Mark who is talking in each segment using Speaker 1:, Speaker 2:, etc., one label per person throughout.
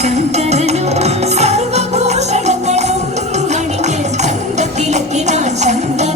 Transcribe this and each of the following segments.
Speaker 1: ശങ്കരനും സർവഭൂഷണങ്ങളും മണിഞ്ഞ് ചന്തത്തിലെത്തിനാൻ ശങ്കരനും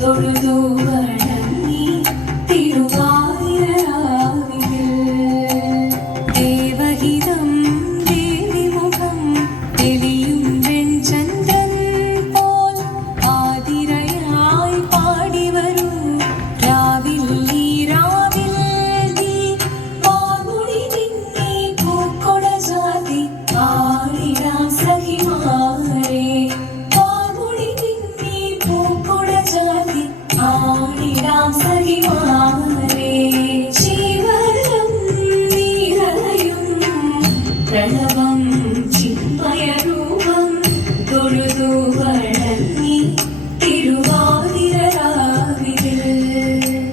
Speaker 1: തൊഴുതോ I love heaven